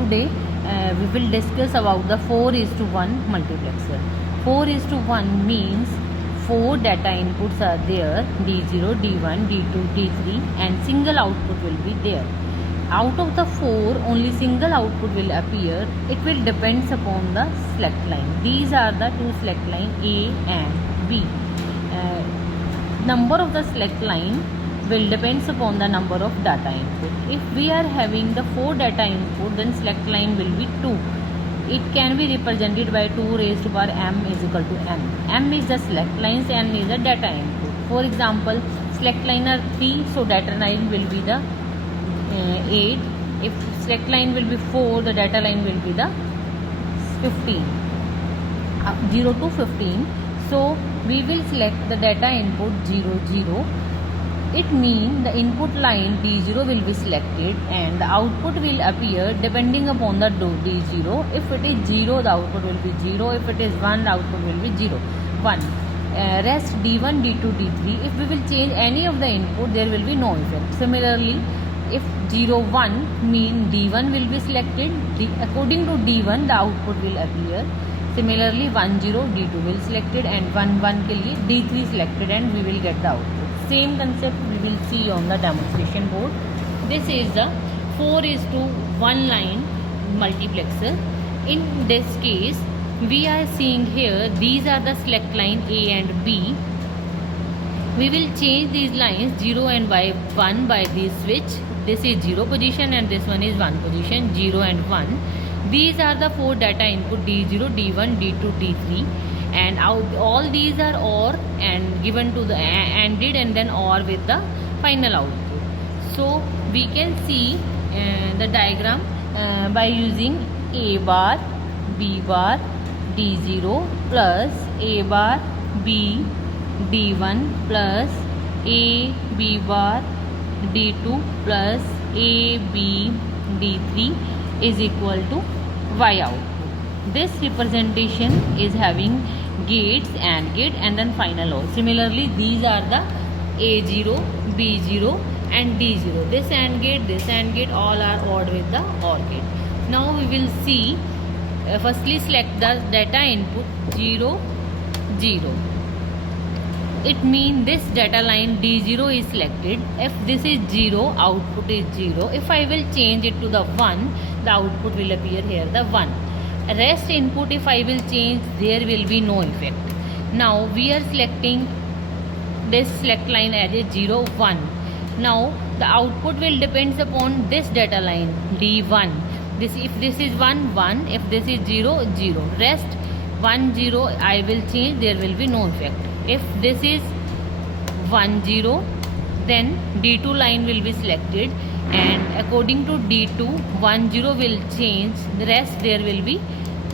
today we will discuss about the 4:1 multiplexer. 4:1 means 4 data inputs are there, D0, D1, D2, D3, and single output will be there. Out of the 4, only single output will appear. It will depends upon the select line. These are the two select line A and B. Number of the select line will depends upon the number of data input. If we are having the 4 data input, then select line will be 2. It can be represented by 2 raised to power m is equal to n. M is the select lines, n is the data input. For example, select line are 3, so data line will be the 8. If select line will be 4, the data line will be the 15, 0 to 15. So we will select the data input 0, 0. It means the input line D0 will be selected and the output will appear depending upon the D0. If it is 0, the output will be 0. If it is 1, the output will be 0, 1. Rest D1, D2, D3. If we will change any of the input, there will be no effect. Similarly, if 0, 1 mean D1 will be selected. According to D1, the output will appear. Similarly, 1, 0, D2 will selected and 1, 1 के लिए D3 selected and we will get the output. Same concept we will see on the demonstration board. This is the 4:1 line multiplexer. In this case, we are seeing here these are the select line A and B. We will change these lines 0 and 1 by this switch. This is 0 position and this one is 1 position, 0 and 1. These are the 4 data input D0, D1, D2, D3, and all these are OR and given to the ANDed and then OR with the final output. So we can see the diagram by using A bar, B bar, D0 plus A bar, B, D1 plus A, B bar, D2 plus A, B, D3 is equal to Y output. This representation is having gates, AND gate and then final OR. Similarly, these are the A0, B0 and D0. This AND gate all are ORed with the OR gate. Now we will see, firstly select the data input 0, 0. It means this data line D0 is selected. If this is 0, output is 0. If I will change it to the 1, the output will appear here, the 1. Rest input, if I will change, there will be no effect. Now we are selecting this select line as a 0, 1. Now the output will depends upon this data line D1. If this is 1, 1. If this is 0, 0. Rest 1, 0 I will change, there will be no effect. If this is 1, 0, then D2 line will be selected and according to D2 1, 0 will change, the rest there will be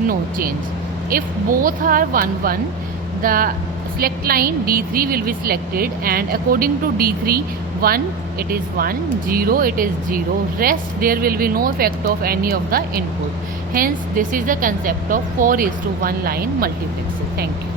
no change. If both are 1, 1, the select line D3 will be selected and according to D3 1 it is 1, 0 it is 0, rest there will be no effect of any of the input. Hence this is the concept of 4:1 line multiplexer. Thank you.